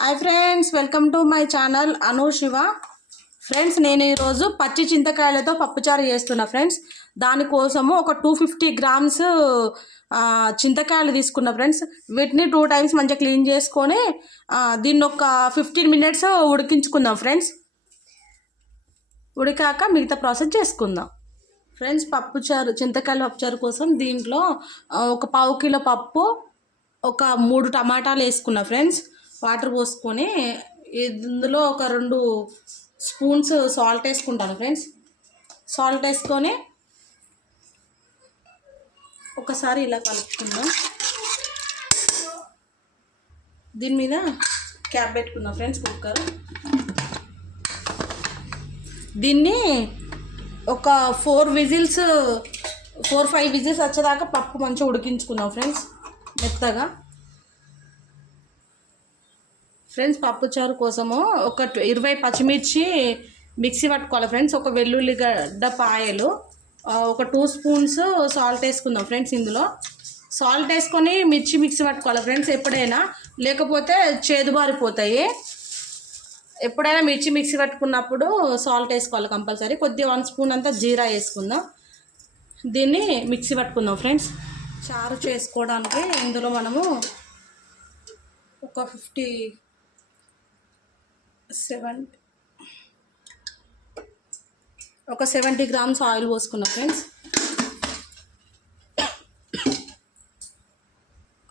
Hi friends welcome to my channel Anu Shiva. Friends నేను ఈరోజు పచ్చి చింతకాయలతో పప్పుచారు చేస్తున్నా ఫ్రెండ్స్. దానికోసము ఒక టూ ఫిఫ్టీ గ్రామ్స్ చింతకాయలు తీసుకున్నా ఫ్రెండ్స్. వీటిని టూ టైమ్స్ మంచిగా క్లీన్ చేసుకొని దీన్ని ఒక ఫిఫ్టీన్ మినిట్స్ ఉడికించుకుందాం ఫ్రెండ్స్. ఉడికాక మిగతా ప్రాసెస్ చేసుకుందాం. ఫ్రెండ్స్ పప్పుచారు చింతకాయల పప్పుచారు కోసం దీంట్లో ఒక పావు కిలో పప్పు ఒక మూడు టమాటాలు వేసుకున్నా ఫ్రెండ్స్. వాటర్ పోసుకొని ఇందులో ఒక రెండు స్పూన్స్ సాల్ట్ వేసుకుంటాను ఫ్రెండ్స్. సాల్ట్ వేసుకొని ఒకసారి ఇలా కలుపుకుందాం. దీని మీద క్యాప్ పెట్టుకుందాం ఫ్రెండ్స్ కుక్కర్. దీన్ని ఒక four whistles four five whistles వచ్చేదాకా పప్పు మంచిగా ఉడికించుకుందాం ఫ్రెండ్స్ మెత్తగా. ఫ్రెండ్స్ పప్పు చారు కోసము ఒక ఇరవై పచ్చిమిర్చి మిక్సీ పట్టుకోవాలి ఫ్రెండ్స్. ఒక వెల్లుల్లిగడ్డ పాయలు ఒక టూ స్పూన్స్ సాల్ట్ వేసుకుందాం ఫ్రెండ్స్ ఇందులో. సాల్ట్ వేసుకొని మిర్చి మిక్సీ పట్టుకోవాలి ఫ్రెండ్స్ ఎప్పుడైనా. లేకపోతే చేదుబారిపోతాయి ఎప్పుడైనా మిర్చి మిక్సీ పట్టుకున్నప్పుడు సాల్ట్ వేసుకోవాలి కంపల్సరీ. కొద్దిగా వన్ స్పూన్ అంతా జీరా వేసుకుందాం. దీన్ని మిక్సీ పట్టుకుందాం ఫ్రెండ్స్. చారు చేసుకోవడానికి ఇందులో మనము ఒక ఫిఫ్టీ సెవెన్ ఒక సెవెంటీ గ్రామ్స్ ఆయిల్ పోసుకున్నాం ఫ్రెండ్స్.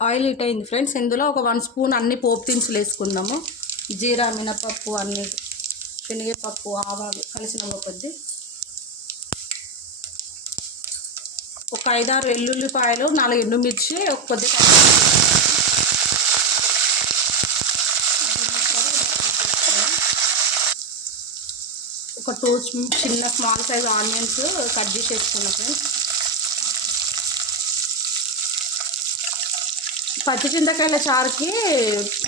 ఆయిల్ హీట్ అయింది ఫ్రెండ్స్. ఇందులో ఒక వన్ స్పూన్ అన్ని పోపు దినుసులు వేసుకుందాము జీరా మినపప్పు అన్ని శనగపప్పు ఆవాలు కలిసిన కొద్ది ఒక ఐదారు వెల్లుల్లిపాయలు నాలుగు ఎండుమిర్చి ఒక కొద్ది ఒక టూ చిన్న స్మాల్ సైజ్ ఆనియన్స్ కట్ చేసి ఫ్రెండ్స్. పచ్చి చింతకాయల చారుకి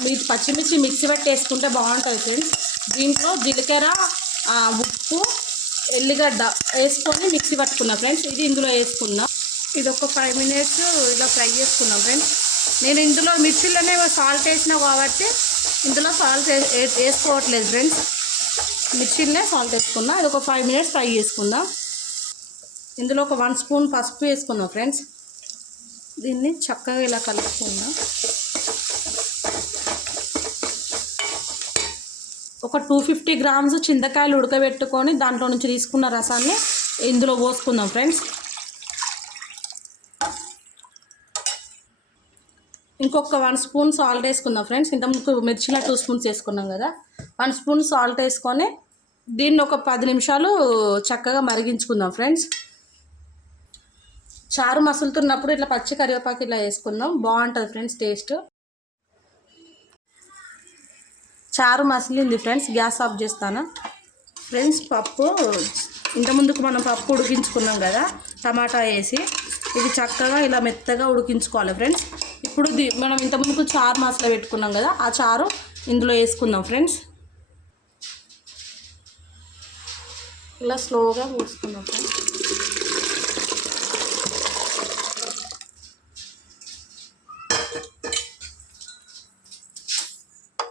మీరు పచ్చిమిర్చి మిక్సీ పెట్టి వేసుకుంటే బాగుంటుంది ఫ్రెండ్స్. దీంట్లో జీలకర్ర ఉప్పు ఎల్లిగడ్డ వేసుకొని మిక్సీ పట్టుకున్నా ఫ్రెండ్స్. ఇది ఇందులో వేసుకున్నా. ఇది ఒక ఫైవ్ మినిట్స్ ఇలా ఫ్రై చేసుకున్నాం ఫ్రెండ్స్. నేను ఇందులో మిక్సీలోనే సాల్ట్ వేసినా కాబట్టి ఇందులో సాల్ట్ వేసుకోవట్లేదు ఫ్రెండ్స్. మిర్చిలనే సాల్ట్ వేసుకున్నా ఇది ఒక ఫైవ్ మినిట్స్ ఫ్రై చేసుకుందాం. ఇందులో ఒక వన్ స్పూన్ పసుపు వేసుకుందాం ఫ్రెండ్స్. దీన్ని చక్కగా ఇలా కలుపుకుందాం. ఒక టూ ఫిఫ్టీ గ్రామ్స్ చింతకాయలు ఉడకబెట్టుకొని దాంట్లో నుంచి తీసుకున్న రసాన్ని ఇందులో పోసుకుందాం ఫ్రెండ్స్. ఇంకొక వన్ స్పూన్ సాల్ట్ వేసుకుందాం ఫ్రెండ్స్. ఇంతకుముందు మిర్చిలో టూ స్పూన్స్ వేసుకున్నాం కదా. వన్ స్పూన్ సాల్ట్ వేసుకొని దీన్ని ఒక పది నిమిషాలు చక్కగా మరిగించుకుందాం ఫ్రెండ్స్. చారు మసులుతున్నప్పుడు ఇట్లా పచ్చి కరివేపాకు ఇలా వేసుకుందాం. బాగుంటుంది ఫ్రెండ్స్ టేస్ట్. చారు మసిలింది ఫ్రెండ్స్ గ్యాస్ ఆఫ్ చేస్తాను. ఫ్రెండ్స్ పప్పు ఇంతకుముందుకు మనం పప్పు ఉడికించుకున్నాం కదా టమాటా వేసి ఇది చక్కగా ఇలా మెత్తగా ఉడికించుకోవాలి ఫ్రెండ్స్. ఇప్పుడు మనం ఇంతకుముందుకు చారు మసాలా పెట్టుకున్నాం కదా ఆ చారు ఇందులో వేసుకుందాం ఫ్రెండ్స్. ఇలా స్లోగా పోసుకుందాం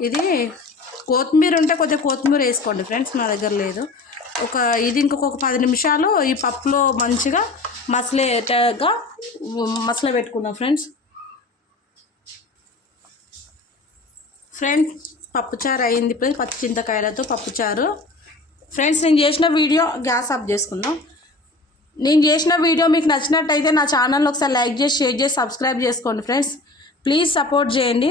ఇది కొత్తిమీర ఉంటే కొద్దిగా కొత్తిమీర వేసుకోండి ఫ్రెండ్స్ నా దగ్గర లేదు. ఒక ఇది ఇంకొక పది నిమిషాలు ఈ పప్పులో మంచిగా మసలేటగా మసల పెట్టుకుందాం ఫ్రెండ్స్. ఫ్రెండ్స్ పప్పుచారు అయింది ఇప్పుడు పచ్చి చింతకాయలతో పప్పుచారు ఫ్రెండ్స్ నేను చేసిన వీడియో గ్యాస్ ఆఫ్ చేసుకుందాం. నేను చేసిన వీడియో మీకు నచ్చినట్టయితే నా ఛానల్ ఒకసారి లైక్ చేసి షేర్ చేసి సబ్స్క్రైబ్ చేసుకోండి ఫ్రెండ్స్ ప్లీజ్ సపోర్ట్ చేయండి.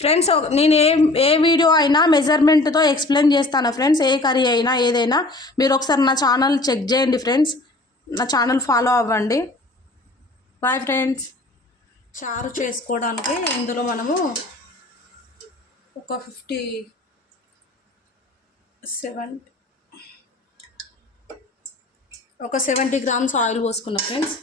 ఫ్రెండ్స్ నేను ఏ ఏ వీడియో అయినా మెజర్మెంట్తో ఎక్స్ప్లెయిన్ చేస్తాను ఫ్రెండ్స్ ఏ కర్రీ అయినా ఏదైనా మీరు ఒకసారి నా ఛానల్ చెక్ చేయండి ఫ్రెండ్స్ నా ఛానల్ ఫాలో అవ్వండి. బాయ్ ఫ్రెండ్స్ చారు చేసుకోవడానికి ఇందులో మనము ఒక ఫిఫ్టీ సెవెన్ ఒక సెవెంటీ గ్రామ్స్ ఆయిల్ పోసుకున్నా ఫ్రెండ్స్.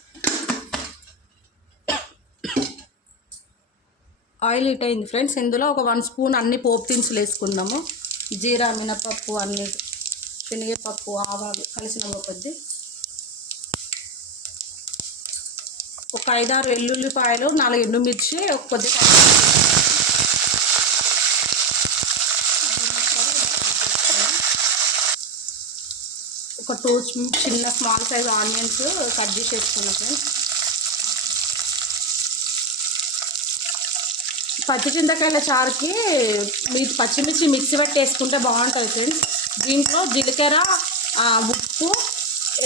ఆయిల్ హీట్ అయింది ఫ్రెండ్స్. ఇందులో ఒక వన్ స్పూన్ అన్ని పోపు దినుసులు వేసుకుందాము. జీరా మినపప్పు అన్ని శనగపప్పు ఆవాలు కలిసిన కొద్ది ఒక ఐదారు వెల్లుల్లిపాయలు నాలుగు ఎండుమిర్చి ఒక కొద్ది టూ చిన్న స్మాల్ సైజ్ ఆనియన్స్ కట్ చేసేసుకున్నా ఫ్రెండ్స్. పచ్చి చింతకాయల చారుకి మీరు పచ్చిమిర్చి మిక్సీ పెట్టి వేసుకుంటే బాగుంటుంది ఫ్రెండ్స్. దీంట్లో జీలకర్ర ఉప్పు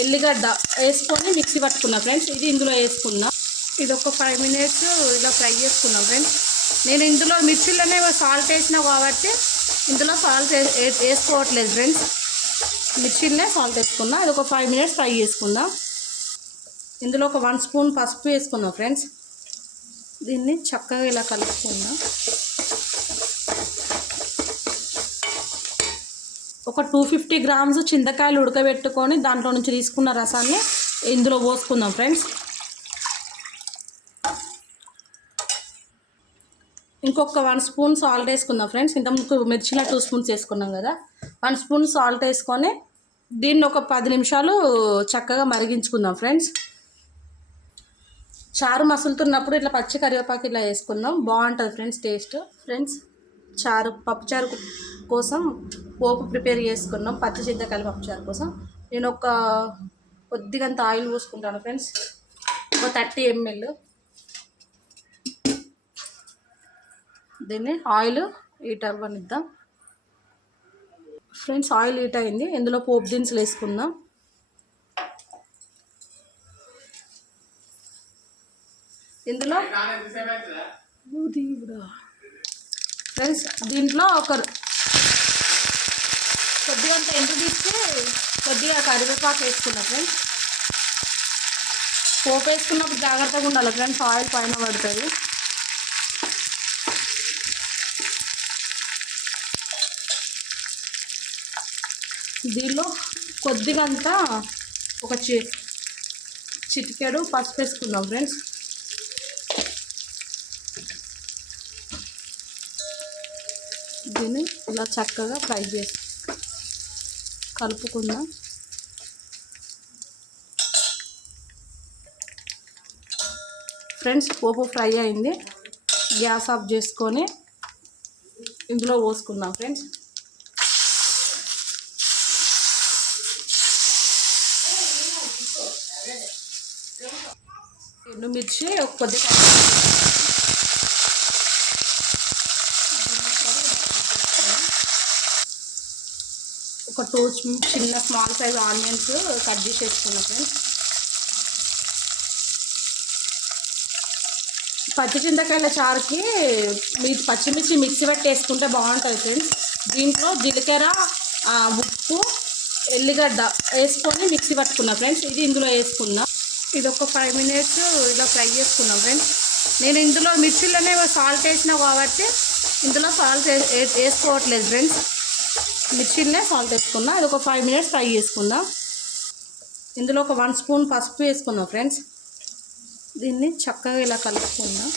ఎల్లిగడ్డ వేసుకొని మిక్సీ పట్టుకున్నా ఫ్రెండ్స్. ఇది ఇందులో వేసుకున్నా. ఇది ఒక ఫైవ్ మినిట్స్ ఇలా ఫ్రై చేసుకున్నాం ఫ్రెండ్స్. నేను ఇందులో మిర్చిలోనే సాల్ట్ వేసినా కాబట్టి ఇందులో సాల్ట్ వేసుకోవట్లేదు ఫ్రెండ్స్. మిర్చిలనే సాల్ట్ వేసుకున్నా ఇది ఒక ఫైవ్ మినిట్స్ ఫ్రై చేసుకుందాం. ఇందులో ఒక వన్ స్పూన్ పసుపు వేసుకుందాం ఫ్రెండ్స్ దీన్ని చక్కగా ఇలా కలుపుకుందాం. ఒక టూ ఫిఫ్టీ గ్రామ్స్ చింతకాయలు ఉడకబెట్టుకొని దాంట్లో నుంచి తీసుకున్న రసాన్ని ఇందులో పోసుకుందాం ఫ్రెండ్స్ ఇంకొక వన్ స్పూన్ సాల్ట్ వేసుకుందాం ఫ్రెండ్స్ ఇంత ముందు మిర్చిలో టూ స్పూన్స్ వేసుకున్నాం కదా. వన్ స్పూన్ సాల్ట్ వేసుకొని దీన్ని ఒక పది నిమిషాలు చక్కగా మరిగించుకుందాం ఫ్రెండ్స్. చారు మసులుతున్నప్పుడు ఇట్లా పచ్చి కరివేపాకు ఇలా వేసుకుందాం. బాగుంటుంది ఫ్రెండ్స్ టేస్ట్. ఫ్రెండ్స్ చారు పప్పుచారు కోసం పోపు ప్రిపేర్ చేసుకున్నాం. పచ్చి చింతకాయల పప్పుచారు కోసం. నేను ఒక కొద్దిగంత ఆయిల్ పోసుకుంటాను ఫ్రెండ్స్. ఒక థర్టీ ఎంఎల్. దీన్ని ఆయిల్ హీట్ అవ్వనిద్దాం. ఫ్రెండ్స్ ఆయిల్ హీట్ అయింది. ఇందులో పోపు దినుసులు వేసుకుందాం. ఇందులో ఫ్రెండ్స్ దీంట్లో ఒక కొద్దిగా అంత ఎంటు తీస్తే కొద్దిగా కరివేపాకు వేసుకున్నా ఫ్రెండ్స్. పోపు వేసుకున్నప్పుడు జాగ్రత్తగా ఉండాలి ఫ్రెండ్స్ ఆయిల్ పైన పడుతుంది. దీనిలో కొద్దిగంతా ఒక చి చిటికెడు పసుపు వేసుకుందాం ఫ్రెండ్స్. దీన్ని ఇలా చక్కగా ఫ్రై చేసి కలుపుకుందాం. ఫ్రెండ్స్ పోపు ఫ్రై అయింది. గ్యాస్ ఆఫ్ చేసుకొని ఇందులో పోసుకుందాం ఫ్రెండ్స్. ఎండుమిర్చి ఒక కొద్దిగా ఒక టూ చిన్న స్మాల్ సైజ్ ఆనియన్స్ కట్ చేసేసుకున్నా ఫ్రెండ్స్. పచ్చి చింతకాయల చారుకి మీరు పచ్చిమిర్చి మిక్సీ పెట్టి వేసుకుంటే బాగుంటుంది ఫ్రెండ్స్. దీంట్లో జీలకర్ర ఉప్పు ఎల్లిగడ్డ వేసుకొని మిక్సీ పట్టుకున్నా ఫ్రెండ్స్. ఇది ఇందులో వేసుకున్నా. ఇది ఒక ఫైవ్ మినిట్స్ ఇలా ఫ్రై చేసుకున్నాం ఫ్రెండ్స్ నేను ఇందులో మిర్చిలోనే సాల్ట్ వేసినా కాబట్టి ఇందులో సాల్ట్ వేసుకోవట్లేదు ఫ్రెండ్స్ మిర్చిలనే సాల్ట్ వేసుకుందాం ఇది ఒక ఫైవ్ మినిట్స్ ఫ్రై చేసుకుందాం ఇందులో ఒక వన్ స్పూన్ పసుపు వేసుకుందాం ఫ్రెండ్స్ దీన్ని చక్కగా ఇలా కలుపుకుందాం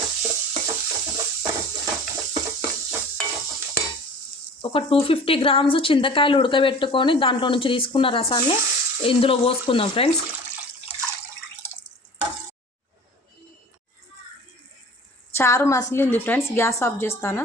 ఒక టూ ఫిఫ్టీ గ్రామ్స్ చింతకాయలు ఉడకబెట్టుకొని దాంట్లో నుంచి తీసుకున్న రసాన్ని ఇందులో పోసుకుందాం ఫ్రెండ్స్ చారు మసిలింది ఫ్రెండ్స్. గ్యాస్ ఆఫ్ చేస్తాను?